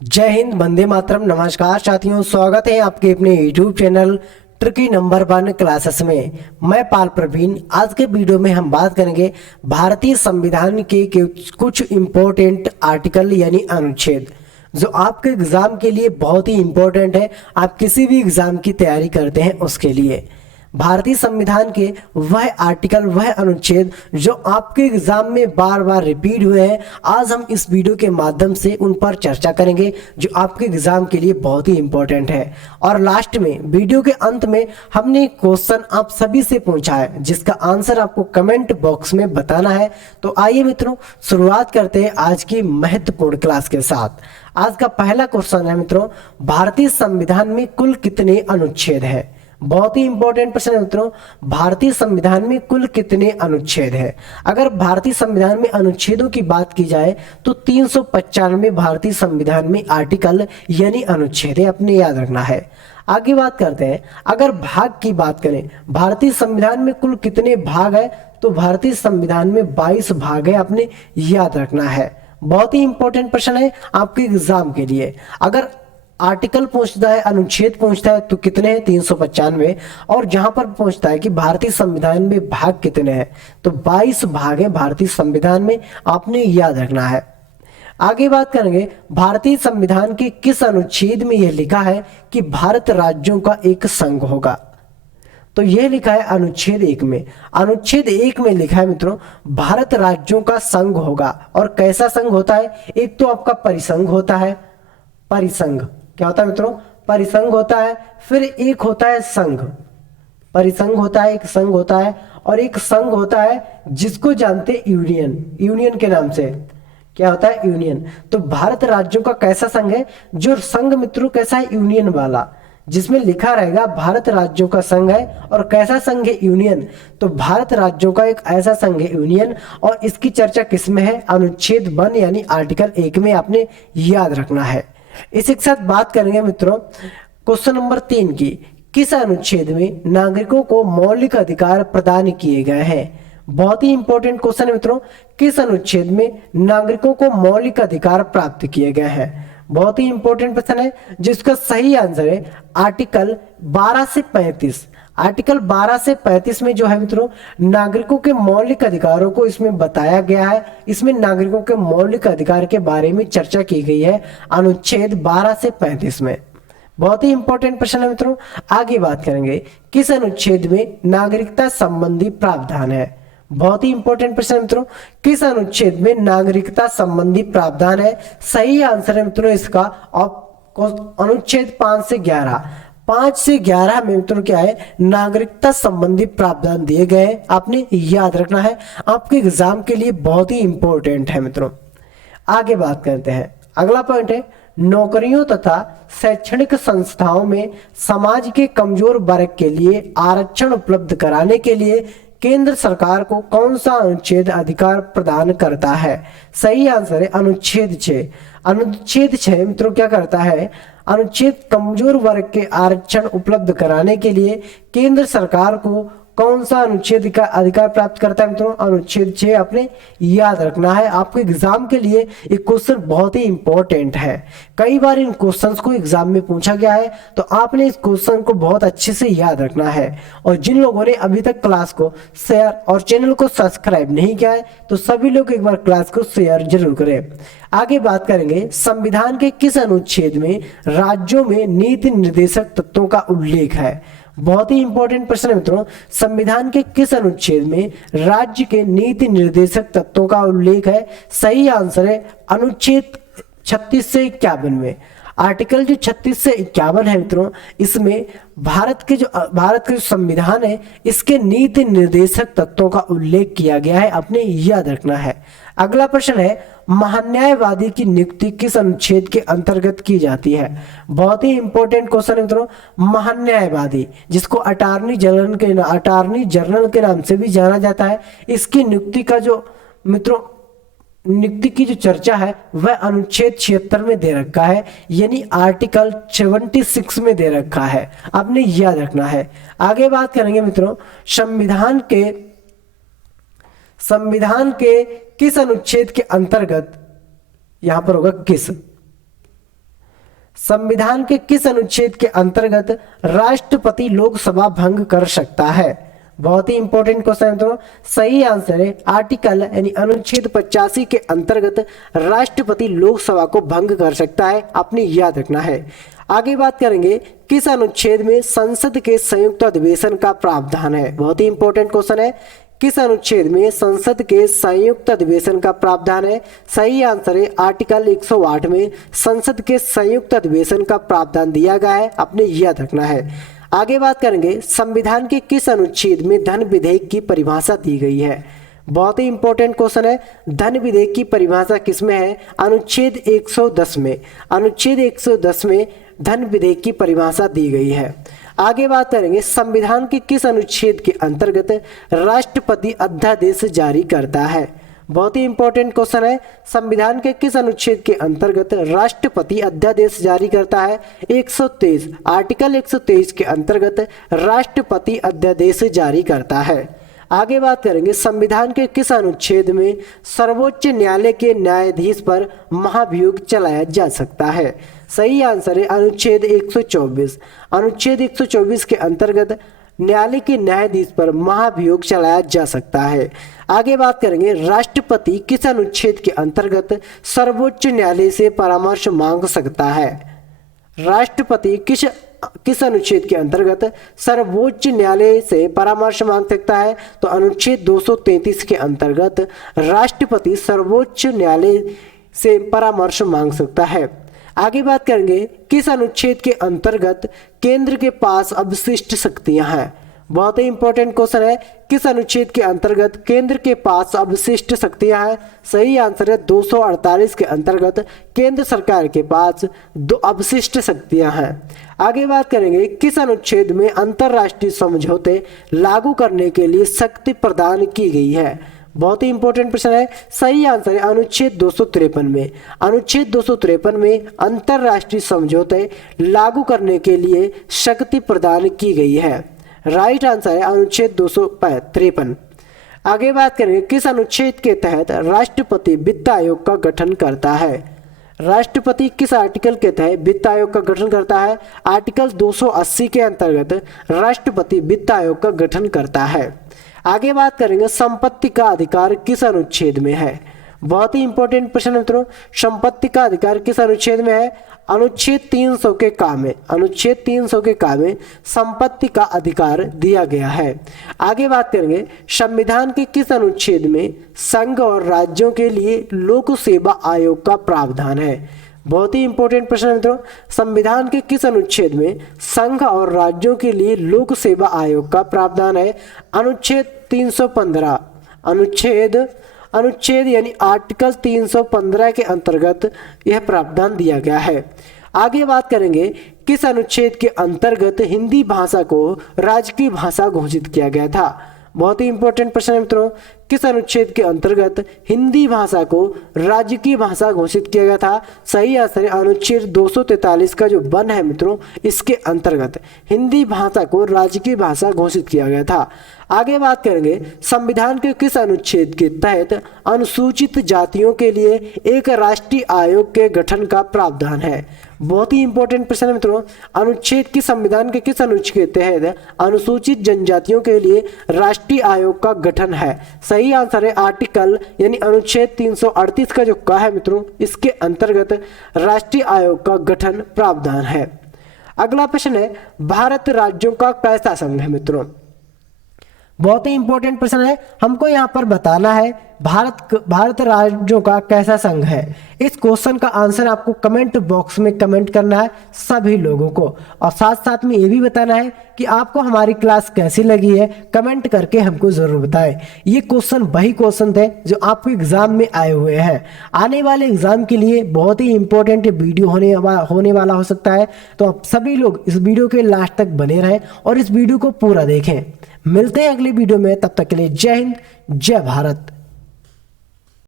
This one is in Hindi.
जय हिंद, वंदे मातरम। नमस्कार साथियों, स्वागत है आपके अपने YouTube channel tricky number 1 classes में। मैं पाल प्रवीण। आज के वीडियो में हम बात करेंगे भारतीय संविधान के कुछ इम्पोर्टेंट आर्टिकल यानी अनुच्छेद जो आपके एग्जाम के लिए बहुत ही इम्पोर्टेंट है। आप किसी भी एग्जाम की तैयारी करते हैं उसके लिए भारतीय संविधान के वह आर्टिकल, वह अनुच्छेद जो आपके एग्जाम में बार बार रिपीट हुए हैं, आज हम इस वीडियो के माध्यम से उन पर चर्चा करेंगे जो आपके एग्जाम के लिए बहुत ही इंपॉर्टेंट है। और लास्ट में वीडियो के अंत में हमने एक क्वेश्चन आप सभी से पूछा है जिसका आंसर आपको कमेंट बॉक्स में बताना है। तो आइए मित्रों, शुरुआत करते हैं आज की महत्वपूर्ण क्लास के साथ। आज का पहला क्वेश्चन है मित्रों, भारतीय संविधान में कुल कितने अनुच्छेद है? बहुत ही इंपॉर्टेंट प्रश्न है मित्रों, भारतीय संविधान में कुल कितने अनुच्छेद हैं? अगर भारतीय संविधान में अनुच्छेदों की बात की जाए तो 395 भारतीय संविधान में आर्टिकल यानी अनुच्छेद है, अपने याद रखना है। आगे बात करते हैं, अगर भाग की बात करें, भारतीय संविधान में कुल कितने भाग है? तो भारतीय संविधान में 22 भाग है, अपने याद रखना है। बहुत ही इंपॉर्टेंट प्रश्न है आपके एग्जाम के लिए। अगर आर्टिकल पूछता है, अनुच्छेद पूछता है तो कितने हैं? 395। और जहां पर पूछता है कि भारतीय संविधान में भाग कितने हैं तो 22 भाग है भारतीय संविधान में, आपने याद रखना है। आगे बात करेंगे, भारतीय संविधान के किस अनुच्छेद में यह लिखा है कि भारत राज्यों का एक संघ होगा? तो यह लिखा है अनुच्छेद 1 में। अनुच्छेद 1 में लिखा है मित्रों, भारत राज्यों का संघ होगा। और कैसा संघ होता है? एक तो आपका परिसंघ होता है, परिसंघ क्या होता है मित्रों? परिसंघ होता है। फिर एक होता है संघ, परिसंघ होता है, एक संघ होता है, और एक संघ होता है जिसको जानते यूनियन, यूनियन के नाम से। क्या होता है? यूनियन। तो भारत राज्यों का कैसा संघ है? जो संघ मित्रों कैसा है? यूनियन वाला, जिसमें लिखा रहेगा भारत राज्यों का संघ है। और कैसा संघ है? यूनियन। तो भारत राज्यों का एक ऐसा संघ है यूनियन। और इसकी चर्चा किसमें है? अनुच्छेद 1 यानी आर्टिकल 1 में, आपने याद रखना है। इसी के साथ बात करेंगे मित्रों क्वेश्चन नंबर 3 की, किस अनुच्छेद में नागरिकों को मौलिक अधिकार प्रदान किए गए हैं? बहुत ही इंपॉर्टेंट क्वेश्चन है मित्रों, किस अनुच्छेद में नागरिकों को मौलिक अधिकार प्राप्त किए गए हैं? बहुत ही इंपॉर्टेंट प्रश्न है जिसका सही आंसर है आर्टिकल 12 से 35। आर्टिकल 12 से 35 में जो है मित्रों, नागरिकों के मौलिक अधिकारों को इसमें बताया गया है। इसमें नागरिकों के मौलिक अधिकार के बारे में चर्चा की गई है अनुच्छेद 12 से 35 में। बहुत ही इंपॉर्टेंट प्रश्न है मित्रों। आगे बात करेंगे, किस अनुच्छेद में नागरिकता संबंधी प्रावधान है? बहुत ही इंपॉर्टेंट प्रश्न है मित्रों, किस अनुच्छेद में नागरिकता संबंधी प्रावधान है? सही आंसर है मित्रों इसका अनुच्छेद 5 से 11। 5 से 11 में मित्रों क्या है? नागरिकता संबंधी प्रावधान दिए गए हैं, आपने याद रखना है। आपके एग्जाम के लिए बहुत ही इंपॉर्टेंट है मित्रों। आगे बात करते हैं, अगला पॉइंट है, नौकरियों तथा शैक्षणिक संस्थाओं में समाज के कमजोर वर्ग के लिए आरक्षण उपलब्ध कराने के लिए केंद्र सरकार को कौन सा अनुच्छेद अधिकार प्रदान करता है? सही आंसर है अनुच्छेद 6। अनुच्छेद 6 मित्रों क्या करता है? अनुच्छेद कमजोर वर्ग के आरक्षण उपलब्ध कराने के लिए केंद्र सरकार को कौन सा अनुच्छेद का अधिकार प्राप्त करता है मित्रों? अनुच्छेद 6, आपने याद रखना है। आपके एग्जाम के लिए एक क्वेश्चन बहुत ही इंपॉर्टेंट है, कई बार इन क्वेश्चंस को एग्जाम में पूछा गया है, तो आपने इस क्वेश्चन को बहुत अच्छे से याद रखना है। और जिन लोगों ने अभी तक क्लास को शेयर और चैनल को सब्सक्राइब नहीं किया है तो सभी लोग एक बार क्लास को शेयर जरूर करें। आगे बात करेंगे, संविधान के किस अनुच्छेद में राज्यों में नीति निर्देशक तत्वों का उल्लेख है? बहुत ही इंपॉर्टेंट प्रश्न है मित्रों, संविधान के किस अनुच्छेद में राज्य के नीति निर्देशक तत्वों का उल्लेख है? सही आंसर है अनुच्छेद 36 से 51 में। आर्टिकल जो 36 से 51 है मित्रों, इसमें भारत के जो संविधान है इसके नीति निर्देशक तत्वों का उल्लेख किया गया है, आपने याद रखना है। अगला प्रश्न है, महान्यायवादी की नियुक्ति किस अनुच्छेद के अंतर्गत की जाती है? बहुत ही इंपॉर्टेंट क्वेश्चन है मित्रों। महान्यायवादी, जिसको अटॉर्नी जनरल के नाम से भी जाना जाता है, इसकी नियुक्ति का जो मित्रों नियुक्ति की जो चर्चा है वह अनुच्छेद 76 में दे रखा है, यानी आर्टिकल 76 में दे रखा है, आपने याद रखना है। आगे बात करेंगे मित्रों, संविधान के किस अनुच्छेद के अंतर्गत, यहां पर होगा किस, संविधान के किस अनुच्छेद के अंतर्गत राष्ट्रपति लोकसभा भंग कर सकता है? बहुत ही इंपॉर्टेंट क्वेश्चन है मित्रों। सही आंसर है आर्टिकल यानी अनुच्छेद 85 के अंतर्गत राष्ट्रपति लोकसभा को भंग कर सकता है, आपने याद रखना है। आगे बात करेंगे किस अनुच्छेद में संसद के संयुक्त अधिवेशन का प्रावधान है? बहुत ही इंपॉर्टेंट क्वेश्चन है। किस अनुच्छेद में संसद के संयुक्त अधिवेशन का प्रावधान है? सही आंसर है आर्टिकल 108 में संसद के संयुक्त अधिवेशन का प्रावधान दिया गया है, आपने याद रखना है। आगे बात करेंगे संविधान के किस अनुच्छेद में धन विधेयक की परिभाषा दी गई है? बहुत ही इंपॉर्टेंट क्वेश्चन है। धन विधेयक की परिभाषा किसमें है? अनुच्छेद 110 में। अनुच्छेद 110 में धन विधेयक की परिभाषा दी गई है। आगे बात करेंगे संविधान के किस अनुच्छेद के अंतर्गत राष्ट्रपति अध्यादेश जारी करता है? बहुत ही इंपॉर्टेंट क्वेश्चन है। संविधान के किस अनुच्छेद के अंतर्गत राष्ट्रपति अध्यादेश जारी करता है? 123 आर्टिकल 123 के अंतर्गत राष्ट्रपति अध्यादेश जारी करता है। आगे बात करेंगे संविधान के किस अनुच्छेद में सर्वोच्च न्यायालय के न्यायाधीश पर महाभियोग चलाया जा सकता है? सही आंसर है अनुच्छेद 124। अनुच्छेद 124 के अंतर्गत न्यायालय के न्यायाधीश पर महाभियोग चलाया जा सकता है। आगे बात करेंगे राष्ट्रपति किस अनुच्छेद के अंतर्गत सर्वोच्च न्यायालय से परामर्श मांग सकता है? राष्ट्रपति किस अनुच्छेद के अंतर्गत सर्वोच्च न्यायालय से परामर्श मांग सकता है? तो अनुच्छेद 233 के अंतर्गत राष्ट्रपति सर्वोच्च न्यायालय से परामर्श मांग सकता है। आगे बात करेंगे किस अनुच्छेद के अंतर्गत केंद्र के पास अवशिष्ट शक्तियां हैं? बहुत ही इंपॉर्टेंट क्वेश्चन है। किस अनुच्छेद के अंतर्गत केंद्र के पास अवशिष्ट शक्तियां हैं? सही आंसर है 248 के अंतर्गत केंद्र सरकार के पास 2 अवशिष्ट शक्तियां हैं। आगे बात करेंगे किस अनुच्छेद में अंतरराष्ट्रीय समझौते लागू करने के लिए शक्ति प्रदान की गई है? बहुत ही इंपॉर्टेंट प्रश्न है। सही आंसर है अनुच्छेद 253 में। अनुच्छेद 253 में अंतरराष्ट्रीय समझौते लागू करने के लिए शक्ति प्रदान की गई है। राइट आंसर है अनुच्छेद 253। आगे बात करेंगे किस अनुच्छेद के तहत राष्ट्रपति वित्त आयोग का गठन करता है? राष्ट्रपति किस आर्टिकल के तहत वित्त आयोग का गठन करता है? आर्टिकल 280 के अंतर्गत राष्ट्रपति वित्त आयोग का गठन करता है। आगे बात करेंगे संपत्ति का अधिकार किस अनुच्छेद में है? बहुत ही इंपॉर्टेंट प्रश्न है मित्रों। संपत्ति का अधिकार किस अनुच्छेद में है? अनुच्छेद 300 के का में। अनुच्छेद 300 के का में संपत्ति का अधिकार दिया गया है। आगे बात करेंगे संविधान के किस अनुच्छेद में संघ और राज्यों के लिए लोक सेवा आयोग का प्रावधान है? बहुत ही इंपॉर्टेंट प्रश्न है मित्रों। संविधान के किस अनुच्छेद में संघ और राज्यों के लिए लोक सेवा आयोग का प्रावधान है? अनुच्छेद 315। अनुच्छेद यानी आर्टिकल 315 के अंतर्गत यह प्रावधान दिया गया है। आगे बात करेंगे किस अनुच्छेद के अंतर्गत हिंदी भाषा को राजकीय भाषा घोषित किया गया था? बहुत ही इंपॉर्टेंट प्रश्न है मित्रों। किस अनुच्छेद के अंतर्गत हिंदी भाषा को राजकीय भाषा घोषित किया गया था? सही आंसर है अनुच्छेद 243 का जो 1 है मित्रों, इसके अंतर्गत हिंदी भाषा को राजकीय भाषा घोषित किया गया था। आगे बात करेंगे संविधान के किस अनुच्छेद के तहत अनुसूचित जातियों के लिए एक राष्ट्रीय आयोग के गठन का प्रावधान है? बहुत ही इंपॉर्टेंट प्रश्न है मित्रों। अनुच्छेद की संविधान के किस अनुच्छेद के तहत अनुसूचित जनजातियों के लिए राष्ट्रीय आयोग का गठन है? सही आंसर है आर्टिकल यानी अनुच्छेद 338 का जो का है मित्रों, इसके अंतर्गत राष्ट्रीय आयोग का गठन प्रावधान है। अगला प्रश्न है भारत राज्यों का कैसा संघ है मित्रों? बहुत ही इंपॉर्टेंट प्रश्न है। हमको यहाँ पर बताना है भारत राज्यों का कैसा संघ है। इस क्वेश्चन का आंसर आपको कमेंट बॉक्स में कमेंट करना है सभी लोगों को, और साथ साथ में ये भी बताना है कि आपको हमारी क्लास कैसी लगी है। कमेंट करके हमको जरूर बताएं। ये क्वेश्चन वही क्वेश्चन थे जो आपके एग्जाम में आए हुए हैं। आने वाले एग्जाम के लिए बहुत ही इंपॉर्टेंट वीडियो होने वाला हो सकता है, तो आप सभी लोग इस वीडियो के लास्ट तक बने रहें और इस वीडियो को पूरा देखें। मिलते हैं अगली वीडियो में, तब तक के लिए जय हिंद, जय भारत।